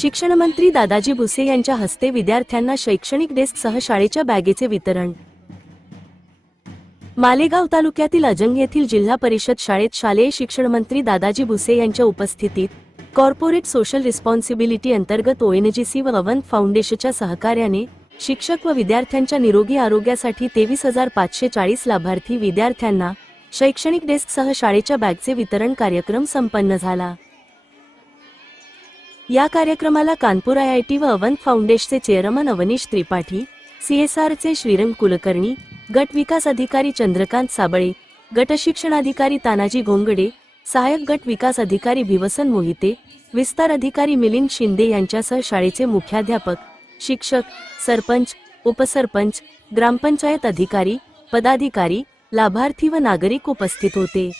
शिक्षण मंत्री दादाजी भुसे यांच्या हस्ते विद्यार्थ्यांना शैक्षणिक डेस्कसह शाळेच्या बॅगेचे वितरण. मालेगाव तालुक्यातील अजंग येथील जिल्हा परिषद शाळेत शालेय शिक्षण मंत्री दादाजी भुसे यांच्या उपस्थितीत कॉर्पोरेट सोशल रिस्पॉन्सिबिलिटी अंतर्गत ओएनजीसी व अवंत फाउंडेशनच्या सहकार्याने शिक्षक व विद्यार्थ्यांच्या निरोगी आरोग्यासाठी तेवीस हजार पाचशे चाळीस लाभार्थी विद्यार्थ्यांना शैक्षणिक डेस्कसह शाळेच्या बॅगचे वितरण कार्यक्रम संपन्न झाला. या कार्यक्रमाला कानपूर आय आय टी व अवंत फाउंडेशनचे चेअरमन अवनीश त्रिपाठी सीएसआरचे श्रीरंग कुलकर्णी गट विकास अधिकारी चंद्रकांत साबळे गट शिक्षणाधिकारी तानाजी घोंगडे सहाय्यक गट विकास अधिकारी भिवसन मोहिते विस्तार अधिकारी मिलिंद शिंदे यांच्यासह शाळेचे मुख्याध्यापक शिक्षक सरपंच उपसरपंच ग्रामपंचायत अधिकारी पदाधिकारी लाभार्थी व नागरिक उपस्थित होते.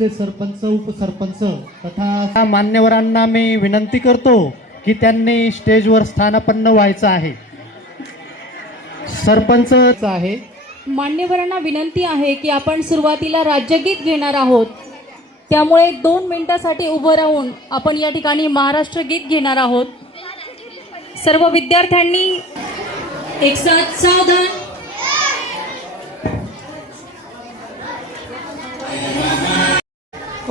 गावचे सरपंच उपसरपंच तथा मान्यवरांना मी विनंती करतो की त्यांनी स्टेजवर स्थानापन्न व्हायचं आहे. सरपंच आहे. मान्यवरांना विनंती आहे की आपण सुरुवातीला राज्यगीत घेणार आहोत. त्यामुळे दोन मिनिटासाठी उभं राहून आपण या ठिकाणी महाराष्ट्र गीत घेणार आहोत. सर्व विद्यार्थ्यांनी एक साथ सावधान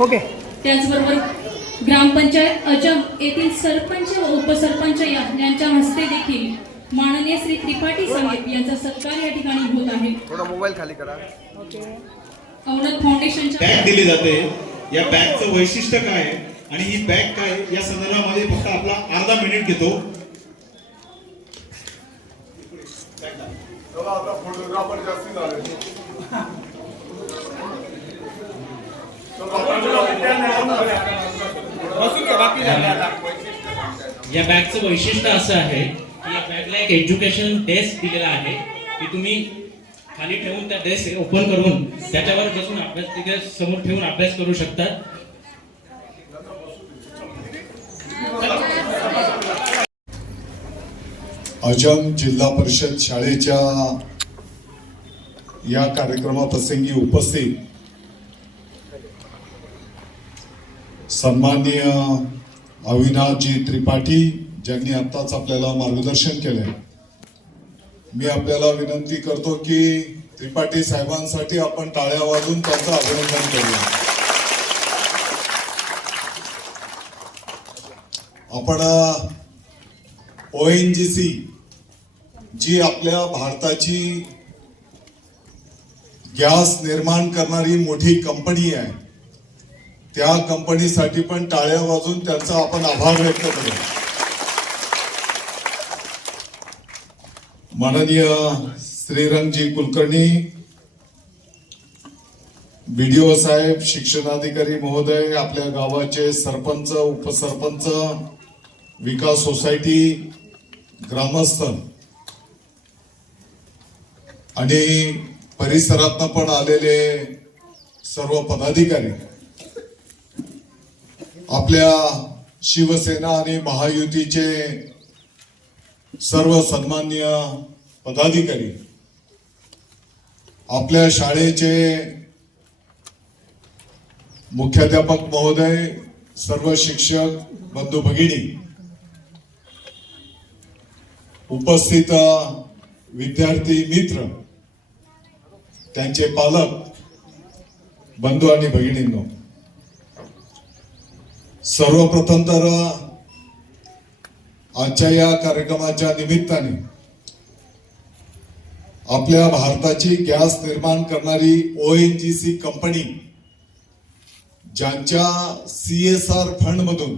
ओके. त्याचबरोबर ग्रामपंचायत अजम येथील सरपंच व उपसरपंच या- यांच्या हस्ते देखील माननीय श्री त्रिपाठी साहेब यांचा सत्कार या ठिकाणी होत आहे. थोडा मोबाईल खाली करा. अवनत फाउंडेशनच्या बॅग दिली जाते. या बॅगचं वैशिष्ट्य काय? आहे आणि ही बॅग काय? आहे, या संदर्भामध्ये फक्त आपला अर्धा मिनिट घेतो. फोटोग्राफर जास्ती झाले. या बॅगचं वैशिष्ट्य असं आहे की या बॅगला एक एज्युकेशन डेस्क दिलेला आहे की तुम्ही खाली ठेवून त्या डेस्क ओपन करून त्याच्यावर बसून अभ्यास तिथे समोर ठेवून अभ्यास करू शकतात. अजम जिल्हा परिषद शाळेच्या या कार्यक्रमाप्रसंगी उपस्थित सन्माननीय अविनाशजी त्रिपाठी ज्यांनी आत्ताच आपल्याला मार्गदर्शन केलंय. मी आपल्याला विनंती करतो की त्रिपाठी साहेबांसाठी आपण टाळ्या वाजून त्यांचं अभिनंदन करूया. आपण ओ एन जी सी जी आपल्या भारताची गॅस निर्माण करणारी मोठी कंपनी आहे त्या कंपनीसाठी पण टाळ्या वाजून त्यांचा आपण आभार व्यक्त करू. माननीय श्रीरंगजी कुलकर्णी बीडीओ साहेब शिक्षणाधिकारी महोदय आपल्या गावाचे सरपंच उपसरपंच विकास सोसायटी ग्रामस्थ आणि परिसरातनं पण आलेले सर्व पदाधिकारी आपल्या शिवसेना आणि महायुतीचे सर्व सन्मान्य पदाधिकारी आपल्या शाळेचे मुख्याध्यापक महोदय सर्व शिक्षक बंधू भगिनी उपस्थित विद्यार्थी मित्र त्यांचे पालक बंधू आणि भगिनींनो सर्वप्रथम तर आजच्या या कार्यक्रमाच्या निमित्ताने आपल्या भारताची गॅस निर्माण करणारी O N G C company ज्यांच्या सी एस आर फंड मधून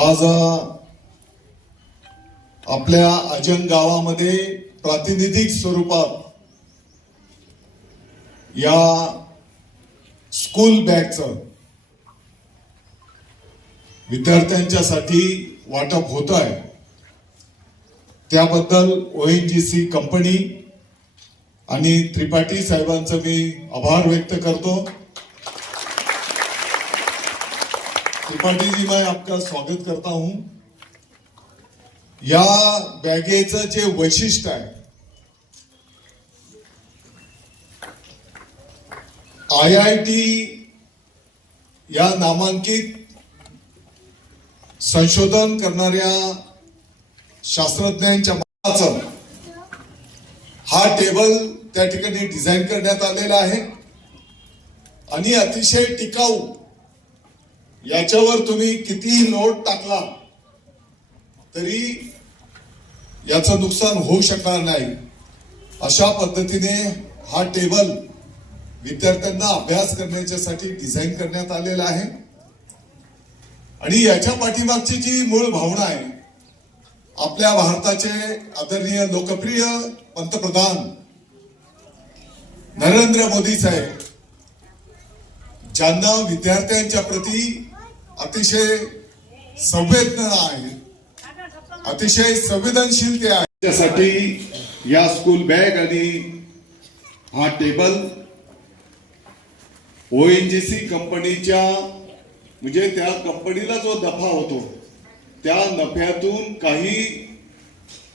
आज आपल्या अजंग गावामध्ये प्रातिनिधिक स्वरूपात या स्कूल बॅगचं विद्यार्थ्यांच्यासाठी वाटप होत आहे त्याबद्दल O N G C company आणि त्रिपाठी साहेबांचं मी आभार व्यक्त करतो. त्रिपाठी जी मैं आपका स्वागत करता हूं. या बॅगेचं जे वैशिष्ट्य आहे आय आय टी या नामांकित संशोधन करणाऱ्या शास्त्रज्ञांच्या मताचं हा टेबल त्या ठिकाणी डिझाईन करण्यात आलेला आहे. आणि अतिशय टिकाऊ याच्यावर तुम्ही कितीही लोड टाकला तरी याचं नुकसान होऊ शकणार नाही. अशा पद्धतीने हा टेबल विद्यार्थ्यांना अभ्यास करण्याच्यासाठी डिझाईन करण्यात आलेला आहे. आणि याच्या पाठीमागची जी मूळ भावना आहे आपल्या भारताचे आदरणीय लोकप्रिय पंतप्रधान नरेंद्र मोदी साहेब ज्यांना विद्यार्थ्यांच्या प्रती अतिशय संवेदना आहे अतिशय संवेदनशील ते आहे. त्यासाठी या स्कूल बॅग आणि हा table O N G C कंपनीच्या म्हणजे त्या कंपनीला जो नफा होतो त्या नफ्यातून काही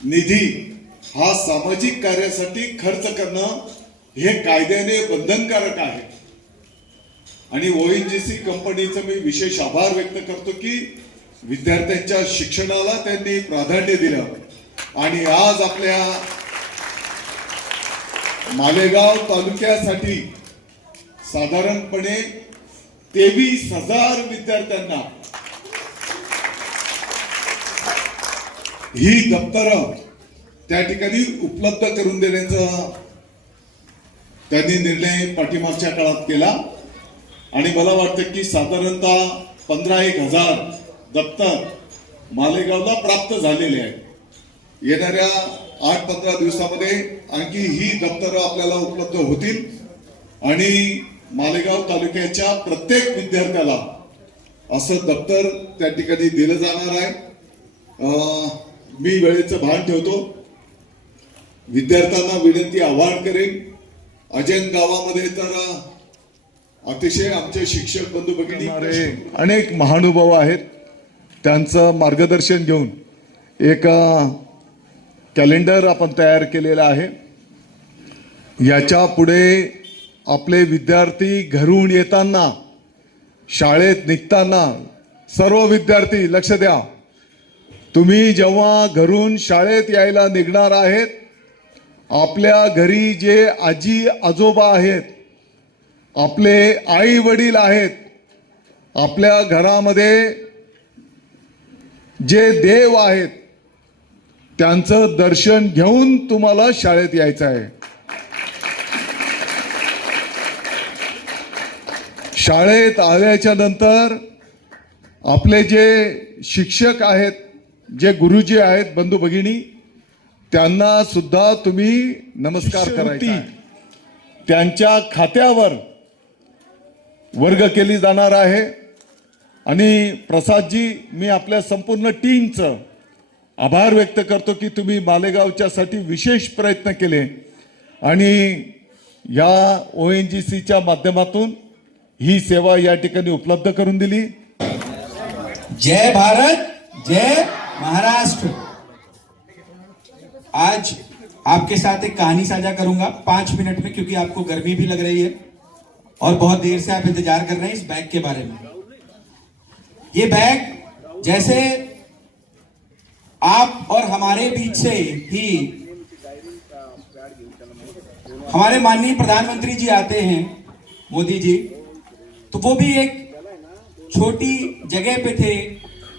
निधी हा सामाजिक कार्यासाठी खर्च करणं हे कायद्याने बंधनकारक आहे. आणि ओ एन जी सी कंपनीचं मी विशेष आभार व्यक्त करतो की विद्यार्थ्यांच्या शिक्षणाला त्यांनी प्राधान्य दिलं. आणि आज आपल्या मालेगाव तालुक्यासाठी साधारणपणे तेवीस हजार विद्यार्थ्यांना. ही दप्तर त्या ठिकाणी उपलब्ध करून देण्याचा त्यांनी निर्णय पाठीमागच्या काळात केला. आणि मला वाटतं की साधारणतः पंधरा एक हजार दप्तर मालेगावला प्राप्त झालेले आहेत. येणाऱ्या आठ पंधरा दिवसामध्ये आणखी ही दप्तरं आपल्याला उपलब्ध होतील. आणि मालेगाव तालुक्याच्या प्रत्येक विद्यार्थ्याला असं दप्तर त्या ठिकाणी दिलं जाणार आहे. मी वेळेचं भान ठेवतो. विद्यार्थ्यांना विनंती आवाहन करेन. अजन गावामध्ये तर अतिशय आमचे शिक्षक बंधू भगिनी अनेक महानुभाव आहेत. त्यांचं मार्गदर्शन घेऊन एक कॅलेंडर आपण तयार केलेला आहे. याच्यापुढे आपले विद्यार्थी घरून येताना शाळेत निघताना सर्व विद्यार्थी लक्ष द्या. तुम्ही जेव्हा घरून शाळेत यायला निघणार आहेत आपल्या घरी जे आजी आजोबा आहेत आपले आई वडील आहेत आपल्या घरामध्ये जे देव आहेत त्यांचं दर्शन घेऊन तुम्हाला शाळेत यायचं आहे. शाळेत आल्याच्यानंतर आपले जे शिक्षक आहेत जे गुरुजी आहेत बंधू भगिनी त्यांना सुद्धा तुम्ही नमस्कार करायचा त्यांच्या खात्यावर वर्ग केली जाणार आहे. आणि प्रसादजी मी आपल्या संपूर्ण टीमचं आभार व्यक्त करतो की तुम्ही मालेगावच्यासाठी विशेष प्रयत्न केले. आणि या ओ एन जी सीच्या माध्यमातून ही सेवा या ठिकाणी उपलब्ध करून दिली जय भारत, जय महाराष्ट्र। आज आपके साथ एक कहानी साझा करूँगा, पाँच मिनट में, क्योंकि आपको गर्मी भी लग रही है और बहुत देर से आप इंतज़ार कर रहे हैं इस बैग के बारे में। ये बैग जैसे आप और हमारे बीच से ही हमारे माननीय प्रधानमंत्री जी आते हैं, मोदी जी। तो वो भी एक छोटी जगह पे थे।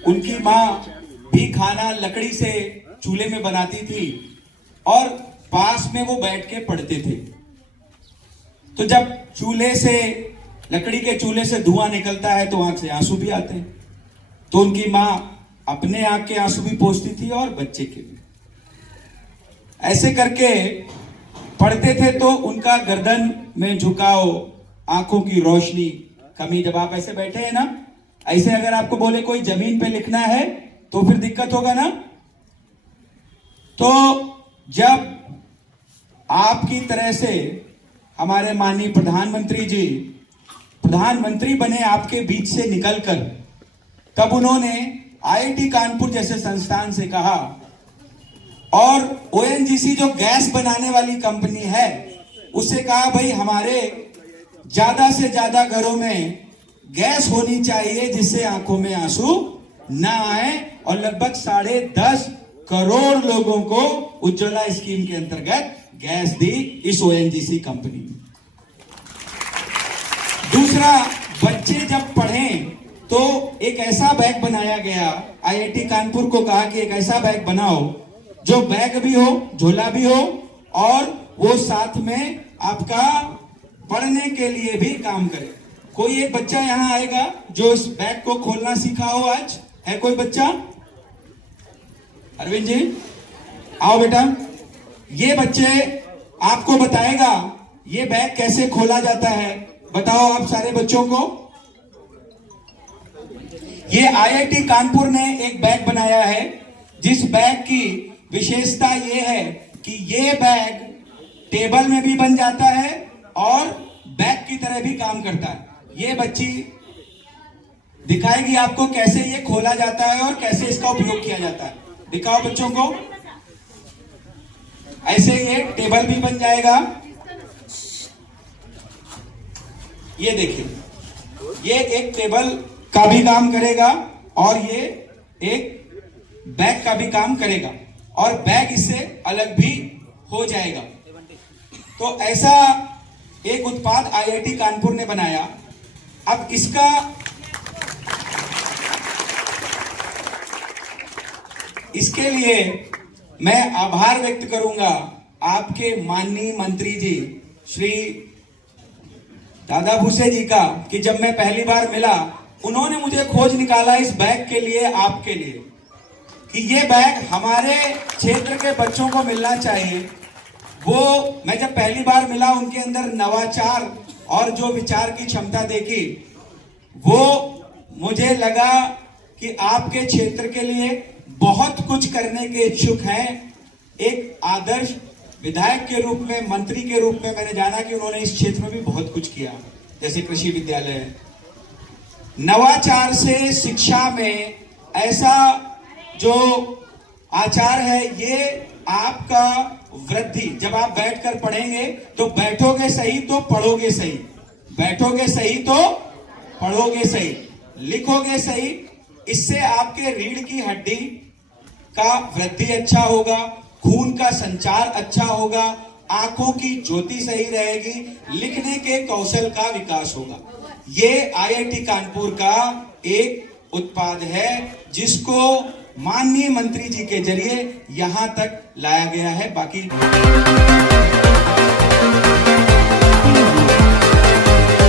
उनकी माँ भी खाना लकड़ी से चूल्हे में बनाती थी और पास में वो बैठ के पढ़ते थे। तो जब चूल्हे से, लकड़ी के चूल्हे से धुआँ निकलता है तो आँख से आँसू भी आते हैं। तो उनकी माँ अपने आँख के आँसू भी पोछती थी और बच्चे के भी। ऐसे करके पढ़ते थे तो उनका गर्दन में झुकाव आँखों की रोशनी कमी जब आप ऐसे बैठे हैं ना, ऐसे अगर आपको बोले कोई ज़मीन पे लिखना है तो फिर दिक्कत होगा ना? तो जब आपकी तरह से हमारे माननीय प्रधानमंत्री जी, प्रधानमंत्री बने आपके बीच से निकलकर, तब उन्होंने आईआईटी कानपुर जैसे संस्थान से कहा, और ओएनजीसी जो गैस बनाने वाली कंपनी है उससे कहा, भाई, हमारे ज़्यादा से ज़्यादा घरों में गैस होनी चाहिए, जिससे आँखों में आँसू ना आए और लगभग साढ़े दस करोड़ लोगों को उज्ज्वला स्कीम के अंतर्गत गैस दी इस ओएनजीसी कंपनी। ने दूसरा, बच्चे जब पढ़े तो एक ऐसा बैग बनाया गया आईआईटी कानपुर को कहा कि एक ऐसा बैग बनाओ, जो बैग भी हो, झोला भी हो, और वो साथ में आपका पढ़ने के लिए भी काम करे। कोई एक बच्चा यहाँ आएगा जो इस बैग को खोलना सीखा हो आज? है कोई बच्चा? अरविंद जी, आओ बेटा। ये बच्चे आपको बताएगा ये बैग कैसे खोला जाता है। बताओ आप सारे बच्चों को। ये आईआईटी कानपुर ने एक बैग बनाया है, जिस बैग की विशेषता ये है कि ये बैग टेबल में भी बन जाता है और बैग की तरह भी काम करता है। ये बच्ची दिखाएगी आपको कैसे ये खोला जाता है और कैसे इसका उपयोग किया जाता है। दिखाओ बच्चों को। ऐसे ये टेबल भी बन जाएगा। ये देखिए। ये एक टेबल का भी काम करेगा और ये एक बैग का भी काम करेगा और बैग इससे अलग भी हो जाएगा। तो ऐसा एक उत्पाद आईआईटी कानपुर ने बनाया। अब इसका इसके लिए मैं आभार व्यक्त करूँगा आपके माननीय मंत्री जी, श्री दादा भूसे जी का, कि जब मैं पहली बार मिला, उन्होंने मुझे खोज निकाला इस बैग के लिए, आपके लिए। कि ये बैग हमारे क्षेत्र के बच्चों को मिलना चाहिए। वो, मैं जब पहली बार मिला उनके अंदर नवाचार और जो विचार की क्षमता देखी, वो मुझे लगा कि आपके क्षेत्र के लिए बहुत कुछ करने के इच्छुक हैं। एक आदर्श विधायक के रूप में, मंत्री के रूप में मैंने जाना कि उन्होंने इस क्षेत्र में भी बहुत कुछ किया, जैसे कृषि विद्यालय। नवाचार से शिक्षा में ऐसा जो आचार है, ये आपका वृद्धि, जब आप बैठकर पढ़ेंगे तो बैठोगे सही तो पढ़ोगे सही। बैठोगे सही तो पढ़ोगे सही। लिखोगे सही, इससे आपके रीढ़ की हड्डी का वृद्धि अच्छा होगा, खून का संचार अच्छा होगा, आँखों की ज्योति सही रहेगी, लिखने के कौशल का विकास होगा। ये आईआईटी कानपुर का एक उत्पाद है, जिसको माननीय मंत्री जी के जरिए यहां तक लाया गया है। बाकी